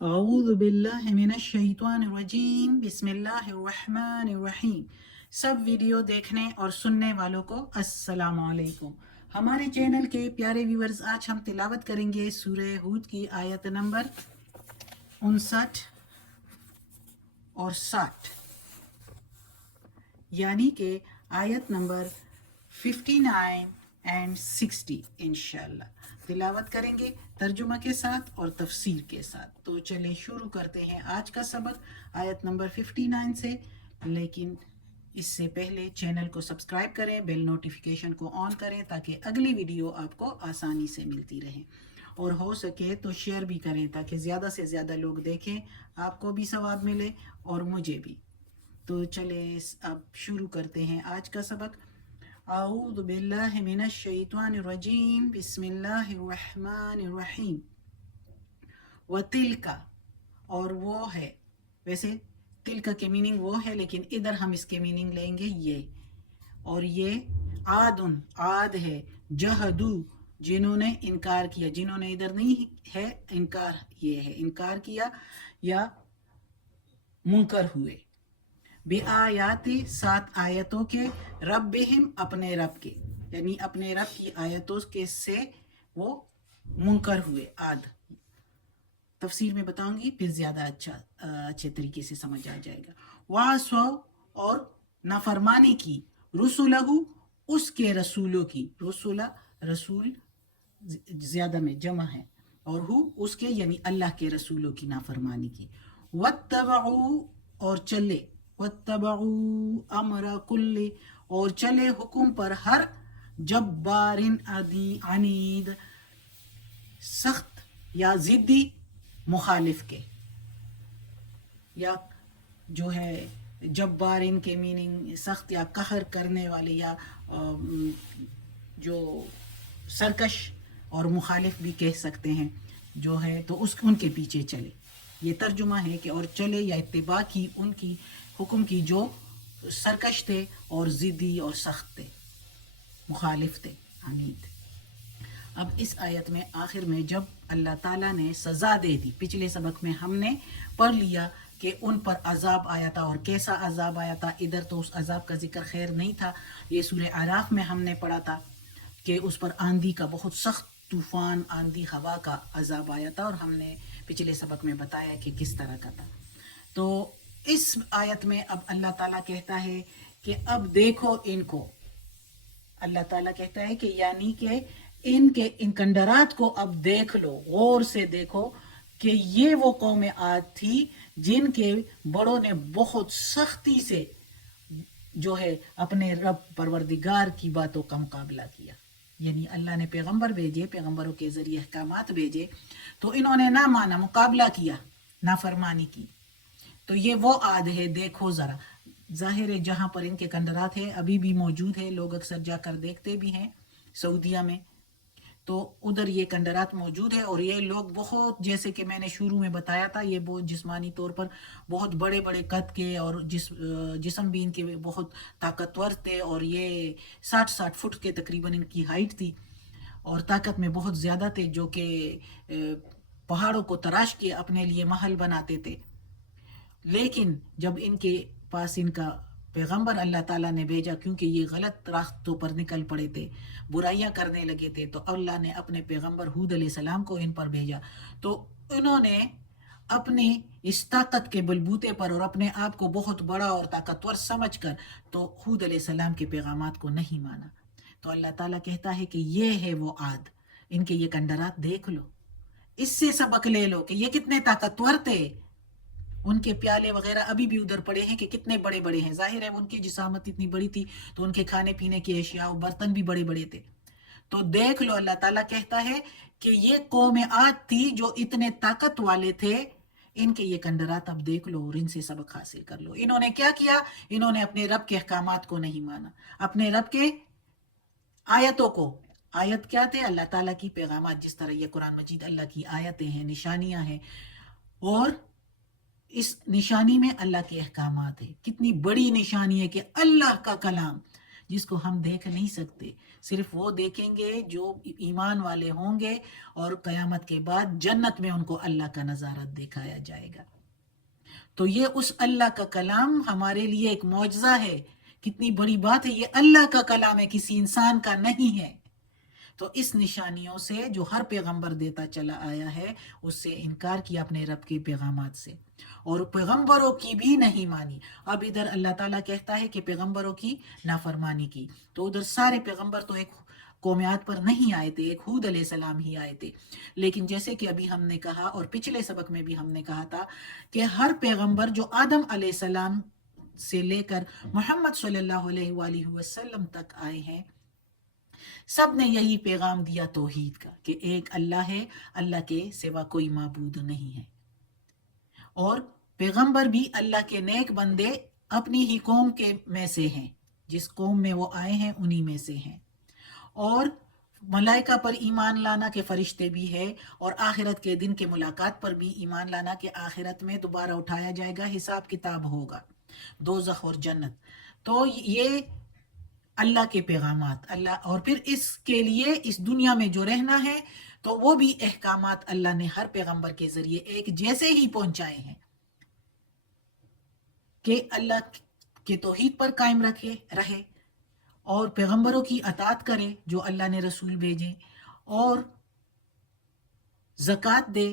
اعوذ باللہ من الشیطان الرجیم بسم اللہ الرحمن الرحیم۔ سب ویڈیو دیکھنے اور سننے والوں کو السلام علیکم۔ ہمارے چینل کے پیارے ویورز، آج ہم تلاوت کریں گے سورہ ہود کی آیت نمبر 59 اور 60، یعنی کہ آیت نمبر 59 اینڈ 60 انشاءاللہ تلاوت کریں گے ترجمہ کے ساتھ اور تفسیر کے ساتھ۔ تو چلیں شروع کرتے ہیں آج کا سبق آیت نمبر 59 سے، لیکن اس سے پہلے چینل کو سبسکرائب کریں، بیل نوٹیفیکیشن کو آن کریں تاکہ اگلی ویڈیو آپ کو آسانی سے ملتی رہے، اور ہو سکے تو شیئر بھی کریں تاکہ زیادہ سے زیادہ لوگ دیکھیں، آپ کو بھی ثواب ملے اور مجھے بھی۔ تو چلیں اب شروع کرتے ہیں آج کا سبق۔ اعوذ باللہ من الشیطان الرجیم بسم اللہ الرحمن الرحیم۔ وَتِلْكَ، اور وہ ہے، ویسے تلکا کے میننگ وہ ہے لیکن ادھر ہم اس کے میننگ لیں گے یہ، اور یہ عاد ہے، جہدو جنہوں نے انکار کیا، جنہوں نے ادھر نہیں ہے انکار، یہ ہے انکار کیا یا منکر ہوئے، بے آیاتی 7 آیتوں کے، ربہم اپنے رب کے، یعنی اپنے رب کی آیتوں کے سے وہ منکر ہوئے، عاد۔ تفسیر میں بتاؤں گی پھر زیادہ اچھے طریقے سے سمجھ آ جائے گا۔ وعصوا، اور نافرمانی کی، رسولہ اس کے رسولوں کی، رسولہ رسول زیادہ میں جمع ہے، اور ہو اس کے یعنی اللہ کے رسولوں کی نافرمانی کی۔ واتبعوا، اور چلے، واتبعوا امر کل، اور چلے حکم پر ہر جبار عنید، سخت یا ضدی مخالف کے، یا جو ہے جبار ان کے میننگ سخت یا قہر کرنے والے، یا جو سرکش اور مخالف بھی کہہ سکتے ہیں جو ہے، تو ان کے پیچھے چلے، یہ ترجمہ ہے کہ اور چلے یا اتباع کی ان کی حکم کی جو سرکش تھے اور ضدی اور سخت تھے، مخالف تھے، عنید۔ اب اس آیت میں آخر میں جب اللہ تعالیٰ نے سزا دے دی، پچھلے سبق میں ہم نے پڑھ لیا کہ ان پر عذاب آیا تھا اور کیسا عذاب آیا تھا، ادھر تو اس عذاب کا ذکر خیر نہیں تھا، یہ سورہ اعراف میں ہم نے پڑھا تھا کہ اس پر آندھی کا بہت سخت طوفان، آندھی ہوا کا عذاب آیا تھا، اور ہم نے پچھلے سبق میں بتایا کہ کس طرح کا تھا۔ تو اس آیت میں اب اللہ تعالیٰ کہتا ہے کہ اب دیکھو ان کو، اللہ تعالیٰ کہتا ہے کہ یعنی کہ ان کنڈرات کو اب دیکھ لو، غور سے دیکھو کہ یہ وہ قوم عاد تھی جن کے بڑوں نے بہت سختی سے جو ہے اپنے رب پروردگار کی باتوں کا مقابلہ کیا، یعنی اللہ نے پیغمبر بھیجے، پیغمبروں کے ذریعے احکامات بھیجے، تو انہوں نے نہ مانا، مقابلہ کیا، نافرمانی کی۔ تو یہ وہ عاد ہے، دیکھو ذرا، ظاہر ہے جہاں پر ان کے کنڈرات ہیں ابھی بھی موجود ہے، لوگ اکثر جا کر دیکھتے بھی ہیں سعودیہ میں، تو ادھر یہ کنڈرات موجود ہے، اور یہ لوگ بہت، جیسے کہ میں نے شروع میں بتایا تھا، یہ بہت جسمانی طور پر بہت بڑے بڑے قد کے، اور جسم بھی ان کے بہت طاقتور تھے، اور یہ 60 فٹ کے تقریباً ان کی ہائٹ تھی، اور طاقت میں بہت زیادہ تھے، جو کہ پہاڑوں کو تراش کے اپنے لیے محل بناتے تھے۔ لیکن جب ان کے پاس ان کا پیغمبر اللہ تعالیٰ نے بھیجا، کیونکہ یہ غلط راستوں پر نکل پڑے تھے، برائیاں کرنے لگے تھے، تو اللہ نے اپنے پیغمبر ہود علیہ السلام کو ان پر بھیجا، تو انہوں نے اپنی اس طاقت کے بلبوتے پر اور اپنے آپ کو بہت بڑا اور طاقتور سمجھ کر تو ہود علیہ السلام کے پیغامات کو نہیں مانا۔ تو اللہ تعالیٰ کہتا ہے کہ یہ ہے وہ عاد، ان کے یہ کنڈرات دیکھ لو، اس سے سبق لے لو کہ یہ کتنے طاقتور تھے، ان کے پیالے وغیرہ ابھی بھی ادھر پڑے ہیں کہ کتنے بڑے بڑے ہیں، ظاہر ہے ان کی جسامت اتنی بڑی تھی تو ان کے کھانے پینے کی اشیاء و برتن بھی بڑے بڑے تھے۔ تو دیکھ لو، اللہ تعالیٰ کہتا ہے کہ یہ قوم عاد تھی جو اتنے طاقت والے تھے، ان کے یہ کنڈرات اب دیکھ لو اور ان سے سبق حاصل کر لو۔ انہوں نے کیا کیا؟ انہوں نے اپنے رب کے احکامات کو نہیں مانا، اپنے رب کے آیتوں کو، آیت کیا تھے؟ اللہ تعالیٰ کی پیغامات، جس طرح یہ قرآن مجید اللہ کی آیتیں ہیں، نشانیاں ہیں، اور اس نشانی میں اللہ کے احکامات ہیں۔ کتنی بڑی نشانی ہے کہ اللہ کا کلام جس کو ہم دیکھ نہیں سکتے، صرف وہ دیکھیں گے جو ایمان والے ہوں گے، اور قیامت کے بعد جنت میں ان کو اللہ کا نظارہ دکھایا جائے گا۔ تو یہ اس اللہ کا کلام ہمارے لیے ایک معجزہ ہے، کتنی بڑی بات ہے، یہ اللہ کا کلام ہے، کسی انسان کا نہیں ہے۔ تو اس نشانیوں سے جو ہر پیغمبر دیتا چلا آیا ہے، اس سے انکار کیا اپنے رب کے پیغامات سے، اور پیغمبروں کی بھی نہیں مانی۔ اب ادھر اللہ تعالیٰ کہتا ہے کہ پیغمبروں کی نافرمانی کی، تو ادھر سارے پیغمبر تو ایک قومیات پر نہیں آئے تھے، ایک ہود علیہ السلام ہی آئے تھے، لیکن جیسے کہ ابھی ہم نے کہا اور پچھلے سبق میں بھی ہم نے کہا تھا کہ ہر پیغمبر جو آدم علیہ السلام سے لے کر محمد صلی اللہ علیہ وآلہ وسلم تک آئے ہیں، سب نے یہی پیغام دیا توحید کا، کہ ایک اللہ ہے، اللہ کے سوا کوئی معبود نہیں ہے، اور پیغمبر بھی اللہ کے نیک بندے اپنی ہی قوم کے میں سے ہیں، جس قوم میں وہ آئے ہیں انہی میں سے ہیں، اور ملائکہ پر ایمان لانا کہ فرشتے بھی ہے، اور آخرت کے دن کے ملاقات پر بھی ایمان لانا کہ آخرت میں دوبارہ اٹھایا جائے گا، حساب کتاب ہوگا، دوزخ اور جنت۔ تو یہ اللہ کے پیغامات، اللہ، اور پھر اس کے لیے اس دنیا میں جو رہنا ہے تو وہ بھی احکامات اللہ نے ہر پیغمبر کے ذریعے ایک جیسے ہی پہنچائے ہیں، کہ اللہ کے توحید پر قائم رہے، اور پیغمبروں کی اطاعت کرے جو اللہ نے رسول بھیجے، اور زکوٰۃ دے،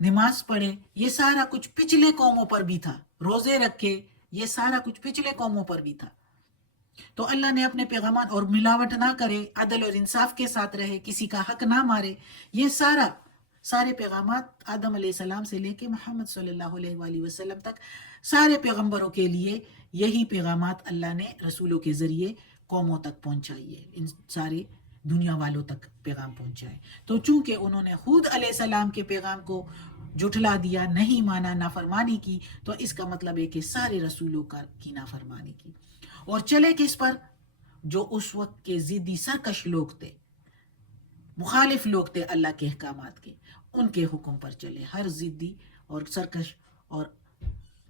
نماز پڑھے، یہ سارا کچھ پچھلے قوموں پر بھی تھا، روزے رکھے، یہ سارا کچھ پچھلے قوموں پر بھی تھا۔ تو اللہ نے اپنے پیغامات، اور ملاوٹ نہ کرے، عدل اور انصاف کے ساتھ رہے، کسی کا حق نہ مارے، یہ سارے پیغامات آدم علیہ السلام سے لے کے محمد صلی اللہ علیہ وآلہ وسلم تک سارے پیغمبروں کے لیے یہی پیغامات اللہ نے رسولوں کے ذریعے قوموں تک پہنچائی ہے، ان سارے دنیا والوں تک پیغام پہنچائے۔ تو چونکہ انہوں نے ہود علیہ السلام کے پیغام کو جھٹلا دیا، نہیں مانا، نافرمانی کی، تو اس کا مطلب ہے کہ سارے رسولوں کی نافرمانی کی، اور چلے کس پر؟ جو اس وقت کے ضدی سرکش لوگ تھے، مخالف لوگ تھے اللہ کے احکامات کے، ان کے حکم پر چلے، ہر ضدی اور سرکش اور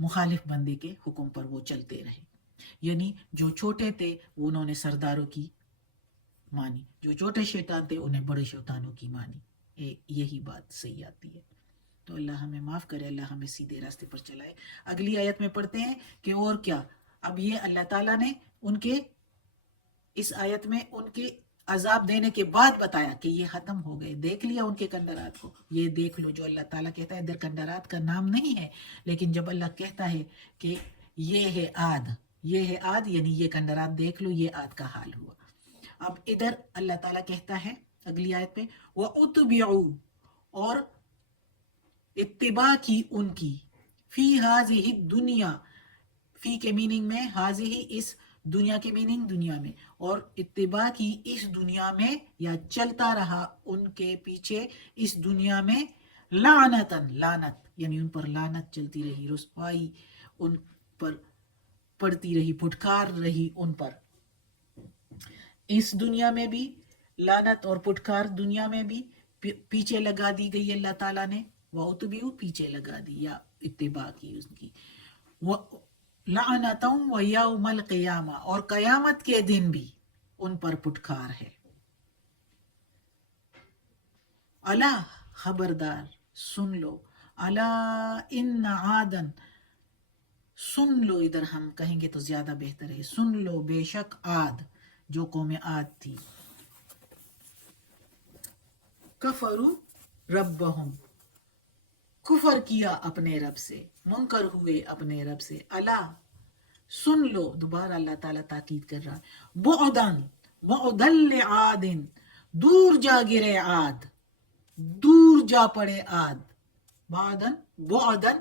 مخالف بندے کے حکم پر وہ چلتے رہے، یعنی جو چھوٹے تھے وہ انہوں نے سرداروں کی مانی، جو چھوٹے شیطان تھے انہیں بڑے شیطانوں کی مانی، یہی بات صحیح آتی ہے۔ تو اللہ ہمیں معاف کرے، اللہ ہمیں سیدھے راستے پر چلائے۔ اگلی آیت میں پڑھتے ہیں کہ اور کیا، اب یہ اللہ تعالیٰ نے ان کے اس آیت میں ان کے عذاب دینے کے بعد بتایا کہ یہ ختم ہو گئے، دیکھ لیا ان کے کندرات کو، یہ دیکھ لو، جو اللہ تعالیٰ کہتا ہے، ادھر کندرات کا نام نہیں ہے، لیکن جب اللہ کہتا ہے کہ یہ ہے عاد، یہ ہے عاد، یعنی یہ کندرات دیکھ لو، یہ عاد کا حال ہوا۔ اب ادھر اللہ تعالیٰ کہتا ہے اگلی آیت میں وَأُتْبِعُوا، اور اتباع کی ان کی، فی ہذہ الدنیا، فی کے میننگ میں، ہذہ اس دنیا کے میننگ دنیا میں، اور اتباع کی اس دنیا میں، یا چلتا رہا ان کے پیچھے اس دنیا میں، لعنتاً، لعنت، یعنی ان پر لعنت چلتی رہی، رسوائی ان پر پڑتی رہی، پھٹکار رہی ان پر، اس دنیا میں بھی لعنت اور پھٹکار، دنیا میں بھی پیچھے لگا دی گئی اللہ تعالیٰ نے، وَأُتْبِعُوا، پیچھے لگا دی یا اتباع کی ان کی، لعنتاً وَيَوْمَ الْقِيَامَةِ، اور قیامت کے دن بھی ان پر پھٹکار ہے۔ الا، خبردار، سن لو، الا ان عادن، سن لو، ادھر ہم کہیں گے تو زیادہ بہتر ہے، سن لو، بے شک عاد، جو قوم عاد تھی، کفروا ربہم، کفر کیا اپنے رب سے، منکر ہوئے اپنے رب سے، الا، سن لو، دوبارہ اللہ تعالیٰ تاکید کر رہا ہے، بعدن، بعدن لعاد، دور جا گرے عاد، دور جا پڑے عاد، بعدن، بعدن،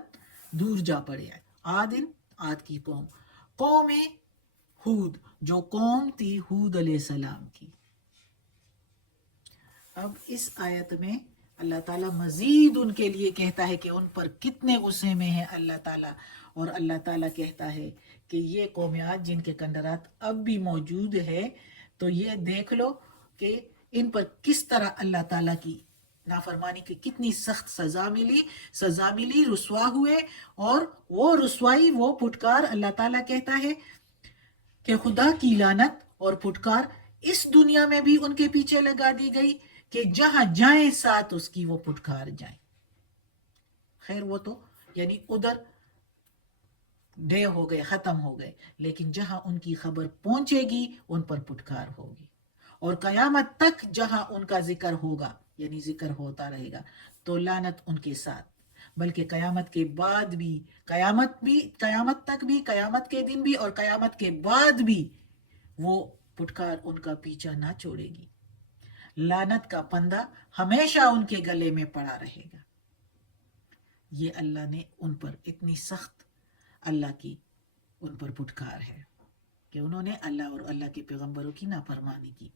دور جا پڑے عادن، عاد کی قوم، قوم ہود، جو قوم تھی ہود علیہ السلام کی۔ اب اس آیت میں اللہ تعالیٰ مزید ان کے لیے کہتا ہے کہ ان پر کتنے غصے میں ہے اللہ تعالیٰ، اور اللہ تعالیٰ کہتا ہے کہ یہ قوم عاد جن کے کندرات اب بھی موجود ہے، تو یہ دیکھ لو کہ ان پر کس طرح اللہ تعالیٰ کی نافرمانی کی کتنی سخت سزا ملی، رسوا ہوئے، اور وہ رسوائی، وہ پھٹکار، اللہ تعالیٰ کہتا ہے کہ خدا کی لعنت اور پھٹکار اس دنیا میں بھی ان کے پیچھے لگا دی گئی کہ جہاں جائیں ساتھ اس کی وہ پھٹکار جائیں. خیر وہ تو یعنی ادھر ڈے ہو گئے، ختم ہو گئے، لیکن جہاں ان کی خبر پہنچے گی ان پر پھٹکار ہوگی. اور قیامت تک جہاں ان کا ذکر ہوگا یعنی ذکر ہوتا رہے گا تو لعنت ان کے ساتھ، بلکہ قیامت کے بعد بھی، قیامت تک بھی، قیامت کے دن بھی اور قیامت کے بعد بھی وہ پھٹکار ان کا پیچھا نہ چھوڑے گی. لعنت کا پندہ ہمیشہ ان کے گلے میں پڑا رہے گا. یہ اللہ نے ان پر اتنی سخت اللہ کی ان پر پھٹکار ہے کہ انہوں نے اللہ اور اللہ کے پیغمبروں کی نافرمانی کی.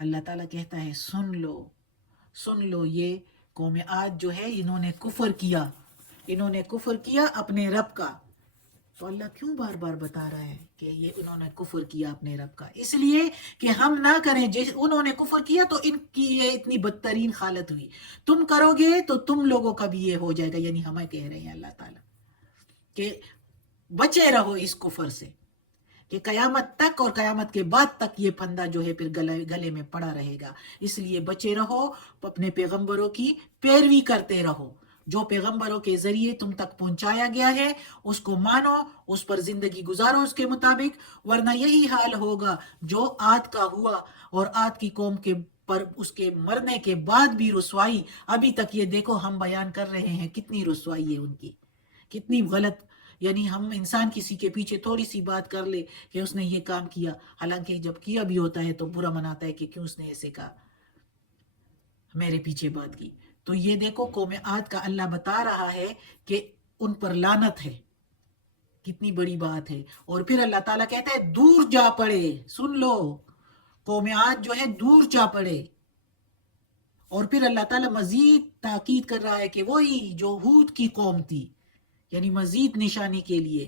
اللہ تعالیٰ کہتا ہے سن لو یہ قوم عاد جو ہے انہوں نے کفر کیا اپنے رب کا. تو اللہ کیوں بار بار بتا رہا ہے کہ یہ انہوں نے کفر کیا اپنے رب کا؟ اس لیے کہ ہم نہ کریں. انہوں نے کفر کیا تو ان کی یہ اتنی بدترین حالت ہوئی، تم کرو گے تو تم لوگوں کا بھی یہ ہو جائے گا. یعنی ہمیں کہہ رہے ہیں اللہ تعالیٰ کہ بچے رہو اس کفر سے، کہ قیامت تک اور قیامت کے بعد تک یہ پھندا جو ہے پھر گلے میں پڑا رہے گا. اس لیے بچے رہو، اپنے پیغمبروں کی پیروی کرتے رہو. جو پیغمبروں کے ذریعے تم تک پہنچایا گیا ہے اس کو مانو، اس پر زندگی گزارو اس کے مطابق، ورنہ یہی حال ہوگا جو عاد کا ہوا. اور عاد کی قوم کے پر اس کے مرنے کے بعد بھی رسوائی ابھی تک یہ دیکھو ہم بیان کر رہے ہیں، کتنی رسوائی ہے ان کی، کتنی غلط. یعنی ہم انسان کسی کے پیچھے تھوڑی سی بات کر لے کہ اس نے یہ کام کیا، حالانکہ جب کیا بھی ہوتا ہے تو برا مناتا ہے کہ کیوں اس نے ایسے کہا، میرے پیچھے بات کی. تو یہ دیکھو قوم عاد کا اللہ بتا رہا ہے کہ ان پر لعنت ہے، کتنی بڑی بات ہے. اور پھر اللہ تعالیٰ کہتا ہے دور جا پڑے. سن لو قوم عاد جو ہے دور جا پڑے. اور پھر اللہ تعالیٰ مزید تاکید کر رہا ہے کہ وہی جو ہود کی قوم تھی، یعنی مزید نشانی کے لیے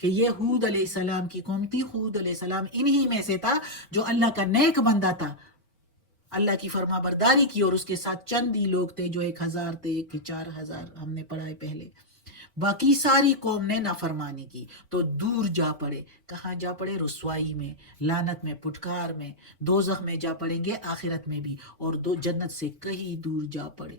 کہ یہ ہود علیہ السلام کی قوم تھی. ہود علیہ السلام انہی میں سے تھا جو اللہ کا نیک بندہ تھا، اللہ کی فرما برداری کی، اور اس کے ساتھ چند ہی لوگ تھے جو 1000 تھے کہ 4000 ہم نے پڑھا ہے پہلے. باقی ساری قوم نے نافرمانی کی. تو دور جا پڑے. کہاں جا پڑے؟ رسوائی میں، لعنت میں، پھٹکار میں، دوزخ میں جا پڑیں گے آخرت میں بھی، اور جنت سے کہیں دور جا پڑے.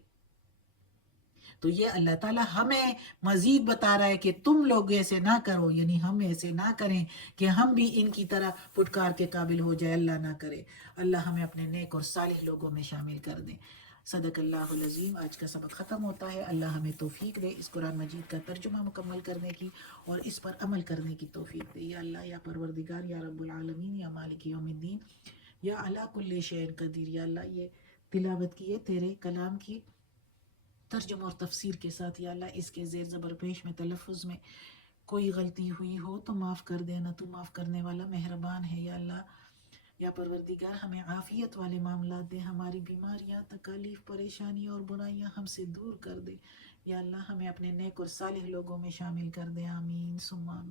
تو یہ اللہ تعالیٰ ہمیں مزید بتا رہا ہے کہ تم لوگ ایسے نہ کرو، یعنی ہم ایسے نہ کریں کہ ہم بھی ان کی طرح پھٹکار کے قابل ہو جائے. اللہ نہ کرے. اللہ ہمیں اپنے نیک اور صالح لوگوں میں شامل کر دیں. صدق اللہ العظیم. آج کا سبق ختم ہوتا ہے. اللہ ہمیں توفیق دے اس قرآن مجید کا ترجمہ مکمل کرنے کی اور اس پر عمل کرنے کی توفیق دے. یا اللہ، یا پروردگار، یا رب العالمین، یا مالک یوم الدین، یا علی کل شیء قدیر. یا اللہ یہ تلاوت کی ہے تیرے کلام کی ترجمہ اور تفسیر کے ساتھ، یا اللہ اس کے زیر زبر پیش میں تلفظ میں کوئی غلطی ہوئی ہو تو معاف کر دینا، تو معاف کرنے والا مہربان ہے. یا اللہ، یا پروردگار ہمیں عافیت والے معاملات دے، ہماری بیماریاں، تکالیف، پریشانیاں اور برائیاں ہم سے دور کر دے. یا اللہ ہمیں اپنے نیک اور صالح لوگوں میں شامل کر دے. آمین ثم آمین.